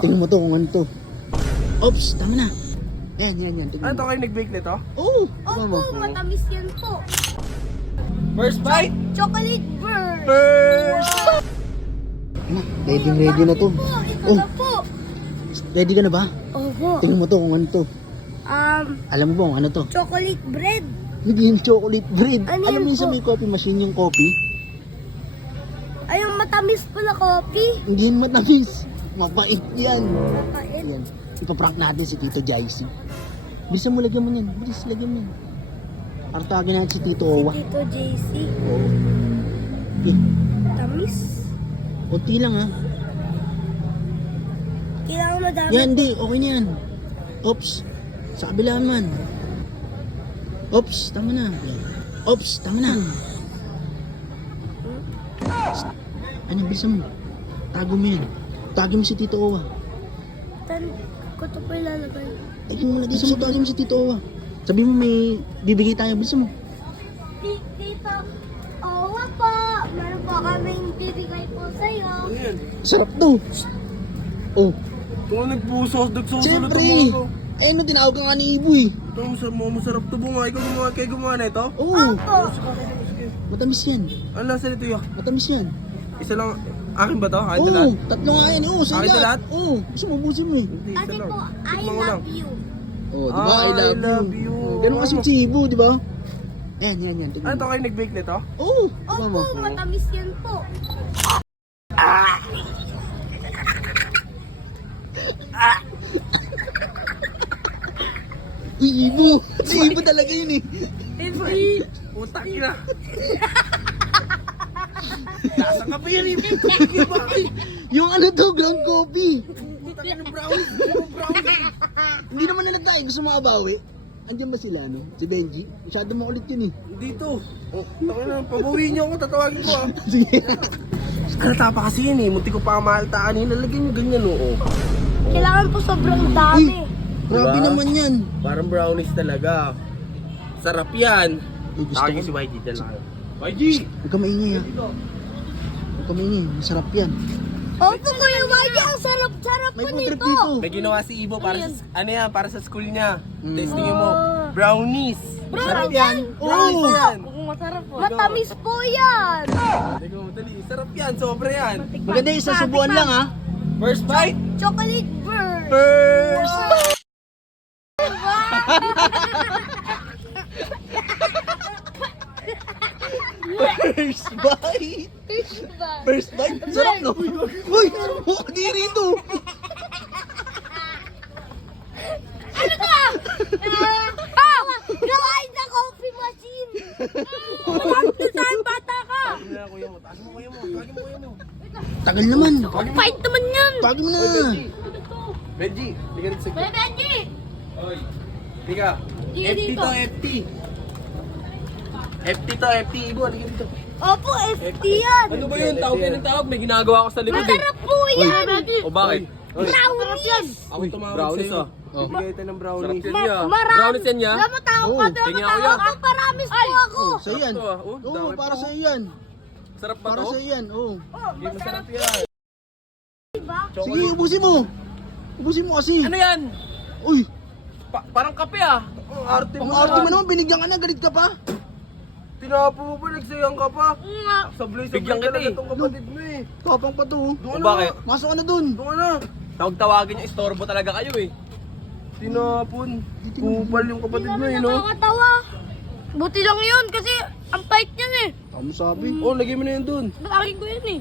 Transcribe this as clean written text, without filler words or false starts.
Tingnan mo to kung ano to. Oops, tama na. Ayan. Tingnan Ano mo. to kayo nag-bake nito? Oo. Tama mo. Opo, matamis yan po. First bite? Chocolate burn. First! Anak, ready na to. Po, ito Oh. na po. Ready ka na ba? Opo. Tingnan mo to kung ano to. Alam mo ba kung ano to? Chocolate bread. Naging chocolate bread. Ano Alam mo yan yung sa po? may coffee machine yung coffee? Ay, yung matamis po na coffee. Hindi yan matamis. Mabait yan. Mapait. Ayan. Ipaprank natin si Tito Jaisi. Bilisan mo, lagyan mo yan. Bilis, lagyan mo yan. Artagin natin si Tito Owa. Tito JC. Oo. Okay. Tamis. Kunti lang ha. Kailangan madami. Yan, di. Okay na yan. Oops. Sa kabila naman. Oops, tama na. Oops, tama na. Ano, bilisan mo. Tago mo yan. Tago mo si Tito Owa. Ko ito po ilalagay. Tago mo, tago mo si Tito Owa. Sabi mo may bibigay tayo. Bilisan mo. Tito, Owa po. Meron po kaming bibigay po sa'yo. Ano yan? Sarap to. Oh, Kung nagsusunod siyempre. ang mga ko. Eh, no, tinawag ka nga ni Ibo eh. Ito, masarap to bunga. Ikaw gumawa na ito? Oo, Opo. Sige. matamis yan. Ano nasa nito yun? Matamis yan. Isa lang. Akin ba to? Akin to Oo, lahat? tatlo nga yan. Oo, sa Akin to lahat? Oo, gusto mo ubusin mo eh. Hindi, isa Kasi lang. po, I Tikman ko lang. love you. Oo, di ba? I love you. Ganun kasi si Ibo, di ba? Ayan. Ano Tingnan to mo. kayo nag-bake nito? Oo, tama mo. Opo, matamis yan po. Uy, Ibo. Si Ibo talaga yun eh. Hindi. Utak na. Nasa ka ba yan? Yung ano to, ground coffee. Utak na brownies. Hindi naman nila tayo. Gusto mo abawi? Andiyan ba sila, no? Si Benji? Masyado makulit yun eh. Dito. Oh, tayo na. Pabawiin niyo ako. Tatawagin ko ah. Sige. Halata pa kasi yun eh. Munti ko pa mahaltaan. Hinalagyan nyo ganyan oo. Kailangan po sobrang dami. Grabe Diba? naman yan. Parang brownies talaga. Sarap yan. Eh, gusto Tawagin ko. si YG dyan lang. YG! Huwag ka maingay ha. Huwag ka maingay. Masarap yan. Opo, Kuya Wagi, ang sarap-sarap May po food trip nito. dito. May ginawa si Ibo para sa, ano yan, para sa school niya. Mm. Testingin mo. Brownies. Sarap Brownies yan. yan. Brownies Oo. yan. Masarap po. Matamis po yan. Teka mo, dali. Sarap yan. Sobra yan. Maganda yung sa subuan lang ha. First bite. Chocolate burn. First. First bite. First bite. Sarap no? Uy, di rito. Ano ka? Gawain na coffee machine. Bakit saan bata ka? Ano na kuya mo? Taas mo kuya mo. Tawagin mo kuya mo. Tagal naman. Fight naman yan. Tawagin mo na. Benji. Hindi ka rin sige. Benji. Oy. Tika. Hindi FT dito. to FT. FT to FT. Ibo, halika dito. Opo, FT yan. Ano ba yun? Tawag yan ng tawag. May ginagawa ko sa likod eh. Masarap po yan. O bakit? Brownies. Ako tumawag brownies, sa'yo. Oh. Bigay tayo ng brownies. Sarap yan. Marami. Brownies yan niya? Damatao Oo. ka, Tingnan damatao ko yan. ka. Paramis po ako. Oh, sa'yo yan. Sarap to, ah. Oh, Oo, dami para po. sa'yo yan. Sarap ba Para to? sa'yo yan. Oo. Hindi masarap yan. Diba? Sige, ubusin mo. Ubusin mo kasi. Ano yan? Uy, Parang kape ah. Ang arte mo ang arte mo naman. Binigyan ka na. Galit ka pa. Tinapo mo ba? Nagsayang ka pa? Nga. Sablay-sablay Bigyan kita talaga eh. itong kapatid mo eh. Tapang pa to. oh. Doon O na. bakit? Masok ka na dun. Doon ka na. Tawag-tawagin yung istorbo talaga kayo eh. Tinapon. Kupal yung kapatid mo eh, no? Nakakatawa. Buti lang yun kasi ang bait niyan eh. Tama sabi. Oh, lagay mo na yun doon. Ba't akin ko yun eh?